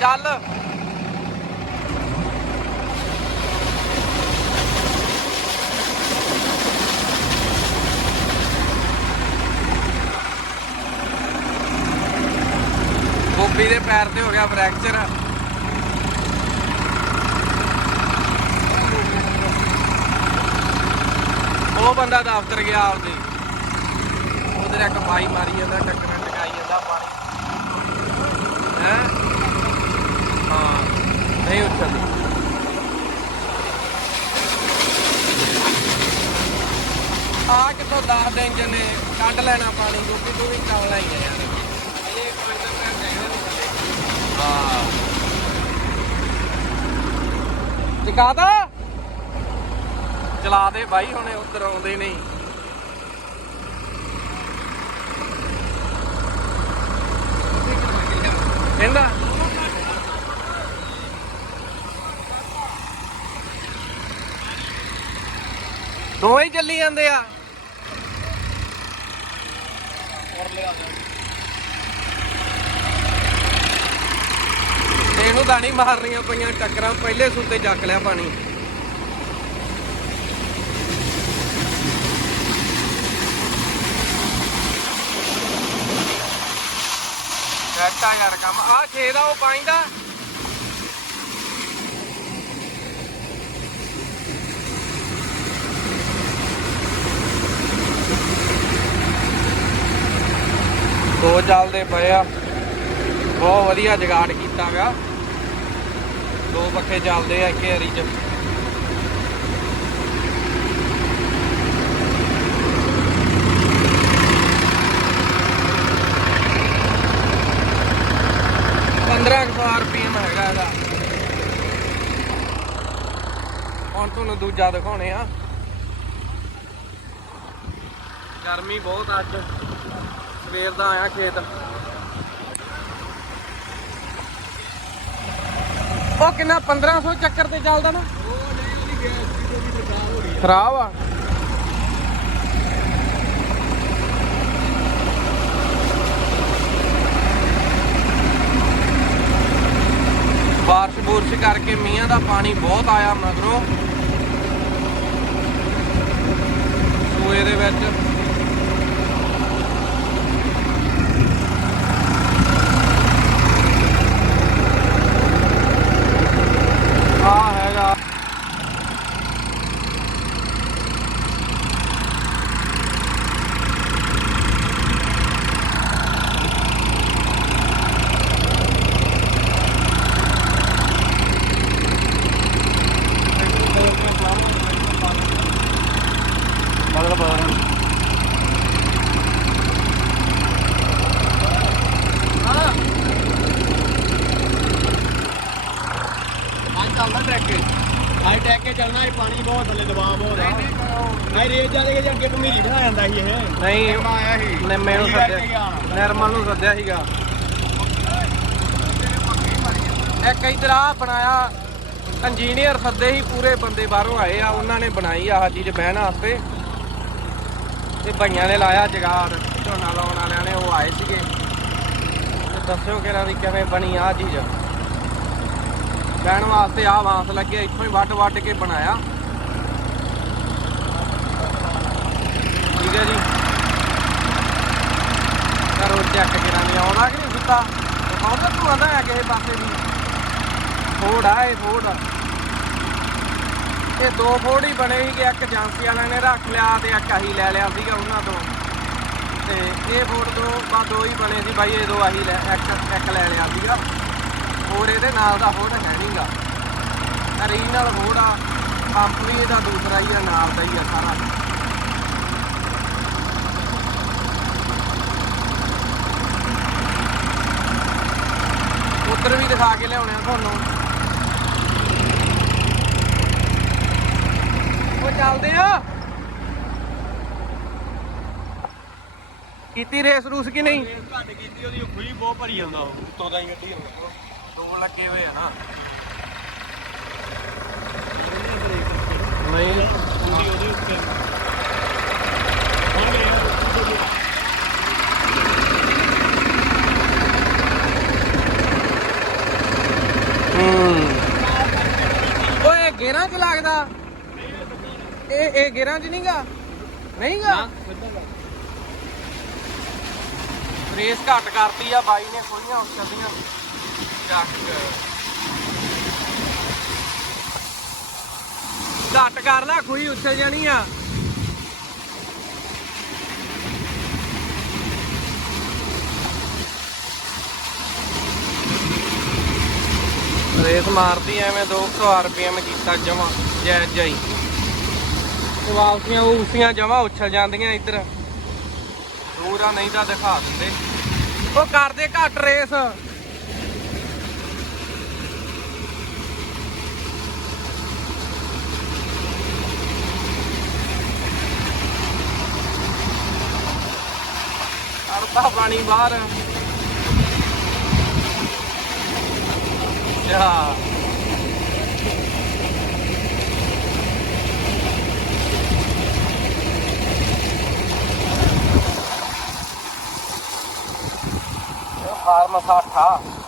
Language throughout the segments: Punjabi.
ਚੱਲ ਗੋਪੀ ਦੇ ਪੈਰ ਤੇ ਹੋ ਗਿਆ ਫ੍ਰੈਕਚਰ। ਉਹ ਬੰਦਾ ਦਫ਼ਤਰ ਗਿਆ ਆਪਦੇ। ਉਹਦੇ ਇੱਕ ਪਾਈ ਮਾਰੀ ਜਾਂਦਾ ਟੱਕਰਾਂ ਟਕਾਈ ਜਾਂਦਾ ਪਾਣੀ ਹੈ ਹਾਂ ਨਹੀਂ ਉੱਠਦੀ ਆ ਕਿਤੋਂ ਦੱਸ ਦੇ ਨੇ ਕੱਢ ਲੈਣਾ ਪਾਣੀ ਗੋਪੀ ਤੂੰ ਵੀ ਕੰਮ ਲਾਈ ਆ ਯਾਰ। ਇਹ ਕੋਈ ਤਾਂ ਮੈਂ ਕਹਿਣਾ ਨਹੀਂ ਹਾਂ। ਟਿਕਾ ਚਲਾ ਦੇ ਬਾਈ, ਹੁਣੇ ਉੱਧਰ ਆਉਂਦੇ ਨਹੀਂ ਕਹਿੰਦਾ ਦੋਵੇਂ ਹੀ ਚੱਲੀ ਜਾਂਦੇ ਆ। ਇਹਨੂੰ ਤਾਂ ਮਾਰਨੀਆਂ ਪਈਆਂ, ਟੱਕਰਾਂ ਪਹਿਲੇ ਸੁੱਤੇ ਚੱਕ ਲਿਆ ਪਾਣੀ। ਸੈੱਟ ਆ ਯਾਰ ਕੰਮ ਆ 6 ਦਾ ਉਹ 5 ਚੱਲਦੇ ਪਏ ਆ। ਬਹੁਤ ਵਧੀਆ ਜਗਾੜ ਕੀਤਾ ਗਾ ਦੋ ਪੱਖੇ ਚੱਲਦੇ ਆ ਇੱਕ ਏਰੀ ਚ। ਪੰਦਰਾਂ ਕੁ ਸੌ ਹੈਗਾ ਇਹਦਾ। ਹੁਣ ਤੁਹਾਨੂੰ ਦੂਜਾ ਦਿਖਾਉਣੇ ਆ। ਗਰਮੀ ਬਹੁਤ ਅੱਜ। ਸਵੇਰ ਦਾ ਆਇਆ ਖੇਤ। ਉਹ ਕਿੰਨਾ 1500 ਚੱਕਰ ਤੇ ਚੱਲਦਾ ਨਾ? ਖਰਾਬ ਆ। ਬਾਰਿਸ਼ ਬੁਰਸ਼ ਕਰਕੇ ਮੀਂਹਾਂ ਦਾ ਪਾਣੀ ਬਹੁਤ ਆਇਆ ਮਗਰੋਂ। ਸੂਏ ਦੇ ਵਿੱਚ ਆ ਹੈਗਾ ਬਦਲ ਬਦਲ ਅੱਜ ਚੱਲਦਾ ਟਰੈਕ ਹਾਈ ਟੈਕ ਕੇ ਚੱਲਣਾ ਇਹ ਪਾਣੀ ਬਹੁਤ ਥੱਲੇ ਦਬਾਅ ਬਹੁਤ ਆ। ਨਹੀਂ ਰੇਤ ਜਾ ਕੇ ਅੱਗੇ ਭਮੀਰੀ ਬਣਾ ਜਾਂਦਾ ਸੀ ਇਹ। ਨਹੀਂ ਆਇਆ ਸੀ। ਨਿੰਮੇ ਨੂੰ ਸੱਦਿਆ? ਨਿਰਮਲ ਨੂੰ ਸੱਦਿਆ ਸੀਗਾ। ਇੱਕ ਇਧਰ ਆ ਬਣਾਇਆ। ਇੰਜੀਨੀਅਰ ਸੱਦੇ ਹੀ ਪੂਰੇ ਬੰਦੇ ਬਾਹਰੋਂ ਆਏ ਆ। ਉਹਨਾਂ ਨੇ ਬਣਾਈ ਆਹ ਚੀਜ਼ ਬਹਿਣ ਵਾਸਤੇ। ਤੇ ਭਈਆਂ ਨੇ ਲਾਇਆ ਜਗਾੜ ਝੋਨਾ ਲਾਉਣ ਵਾਲਿਆਂ ਨੇ ਉਹ ਆਏ ਸੀਗੇ। ਤੇ ਦੱਸਿਓ ਕਿ ਇਹਨਾਂ ਦੀ ਕਿਵੇਂ ਬਣੀ ਆ ਚੀਜ਼। ਬਹਿਣ ਵਾਸਤੇ ਆ ਵਾਂਸ ਲੱਗਿਆ ਇੱਥੋਂ ਹੀ ਵੱਡ ਵੱਢ ਕੇ ਬਣਾਇਆ। ਠੀਕ ਹੈ ਜੀ। ਕਰੋ ਚੈੱਕ ਕਰਾਂਗੇ ਆਉਂਦਾ ਕਿ ਨਹੀਂ ਸੁੱਤਾ ਆਉਂਦਾ ਤੂੰ ਆਂਦਾ ਹੈ ਕਿਸੇ ਪਾਸੇ ਦੀ ਫੋੜ ਆ, ਇਹ ਫੋੜ ਇਹ ਦੋ ਫੋੜ ਹੀ ਬਣੇ ਸੀਗੇ, ਇੱਕ ਏਜੰਸੀ ਵਾਲਿਆਂ ਨੇ ਰੱਖ ਲਿਆ ਤੇ ਇੱਕ ਅਸੀਂ ਲੈ ਲਿਆ ਸੀਗਾ ਉਹਨਾਂ ਤੋਂ। ਤੇ ਇਹ ਫੋੜ ਦੋ ਬਾ ਦੋ ਹੀ ਬਣੇ ਸੀ, ਬਾਈ ਇਹ ਦੋ ਅਸੀਂ ਲੈ, ਇੱਕ ਇੱਕ ਲੈ ਲਿਆ ਸੀਗਾ। ਫੋੜ ਇਹਦੇ ਨਾਲ ਦਾ ਹੋਰ ਹੈ ਨਹੀਂਗਾ ਓਰੀਜਨਲ ਫੋੜ ਆ ਪੰਪ ਵੀ ਦੂਸਰਾ ਹੀ ਆ, ਨਾਲ ਦਾ ਹੀ ਆ ਸਾਰਾ। ਉੱਧਰ ਵੀ ਦਿਖਾ ਕੇ ਲਿਆਉਣੇ ਆ ਤੁਹਾਨੂੰ। ਉਹ ਚੱਲਦੇ ਆ। ਕੀਤੀ ਰੇਸ ਰੂਸ ਕਿ ਨਹੀਂ? ਘੱਟ ਕੀਤੀ, ਉਹਦੀ ਖੁਈ ਬਹੁਤ ਭਰੀ ਜਾਂਦਾ ਉਹ, ਉੱਤੋਂ ਦਾ ਹੀ ਗੱਡੀ ਦੋ ਲੱਗੇ ਹੋਏ ਆ ਨਾ। ਨਹੀਂ। ਉਹਦੀ ਉਹਦੀ ਉੱਤੇ ਓਏ ਗੇਰਾਂ 'ਚ ਲੱਗਦਾ? ਇਹ ਇਹ ਗੇਰਾਂ 'ਚ ਨਹੀਂਗਾ? ਨਹੀਂਗਾ? ਰੇਸ ਘੱਟ ਕਰਤੀ ਆ ਬਾਈ ਨੇ ਖੋਲੀਆਂ ਉੱਚੀਆਂ ਘੱਟ ਕਰ ਲੈ, ਖੂਹੀ ਉੱਚਲ ਜਾਣੀ ਆ। ਰੇਸ ਮਾਰਦੀ ਐਵੇਂ 200 ਆਰਪੀਐਮ ਕੀਤਾ ਜਮਾ ਜੈ ਜੈ ਵਾਪਸੀਆਂ ਉਸੀਆਂ ਜਮਾ ਉੱਛਲ ਜਾਂਦੀਆਂ ਇੱਧਰ। ਦੂਰ ਨਹੀਂ ਤਾਂ ਦਿਖਾ ਦਿੰਦੇ। ਉਹ ਕਰਦੇ ਘੱਟ ਰੇਸ। ਕੱਢਤਾ ਪਾਣੀ ਬਾਹਰ। ਅੱਛਾ। ਫਾਰਮ 60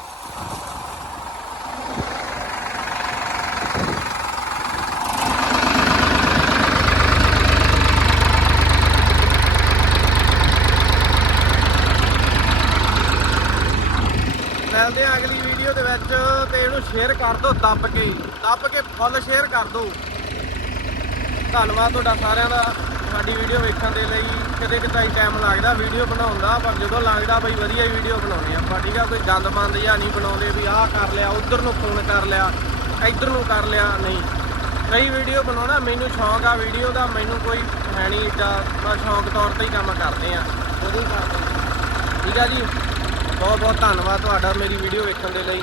ਇਹਨੂੰ ਸ਼ੇਅਰ ਕਰ ਦਿਓ ਦੱਬ ਕੇ ਦੱਬ ਕੇ ਫੁੱਲ ਸ਼ੇਅਰ ਕਰ ਦਿਓ। ਧੰਨਵਾਦ ਤੁਹਾਡਾ ਸਾਰਿਆਂ ਦਾ। ਸਾਡੀ ਵੀਡੀਓ ਵੇਖਣ ਦੇ ਲਈ ਕਿਤੇ ਕਿਤੇ ਟਾਈਮ ਲੱਗਦਾ ਵੀਡੀਓ ਬਣਾਉਣ ਦਾ ਪਰ ਜਦੋਂ ਲੱਗਦਾ ਬਈ ਵਧੀਆ ਵੀਡੀਓ ਬਣਾਉਣੀ ਆ। ਆਪਾਂ ਠੀਕ ਆ ਕੋਈ ਗੰਦ ਮੰਦ ਜਾਂ ਨਹੀਂ ਬਣਾਉਂਦੇ ਵੀ ਆਹ ਕਰ ਲਿਆ ਉਧਰ ਨੂੰ ਫੋਨ ਕਰ ਲਿਆ ਇੱਧਰ ਨੂੰ ਕਰ ਲਿਆ ਨਹੀਂ। ਕਈ ਵੀਡੀਓ ਬਣਾਉਣਾ ਮੈਨੂੰ ਸ਼ੌਂਕ ਆ ਵੀਡੀਓ ਦਾ ਮੈਨੂੰ ਕੋਈ ਹੈ ਨਹੀਂ ਏਡਾ ਬਸ ਸ਼ੌਂਕ ਤੌਰ ਤੇ ਹੀ ਕੰਮ ਕਰਦੇ ਆ। ਉਹਦੀ ਕਰਦੇ ਆ। ਠੀਕ ਆ ਜੀ? ਬਹੁਤ ਬਹੁਤ ਧੰਨਵਾਦ ਤੁਹਾਡਾ ਮੇਰੀ ਵੀਡੀਓ ਵੇਖਣ ਦੇ ਲਈ।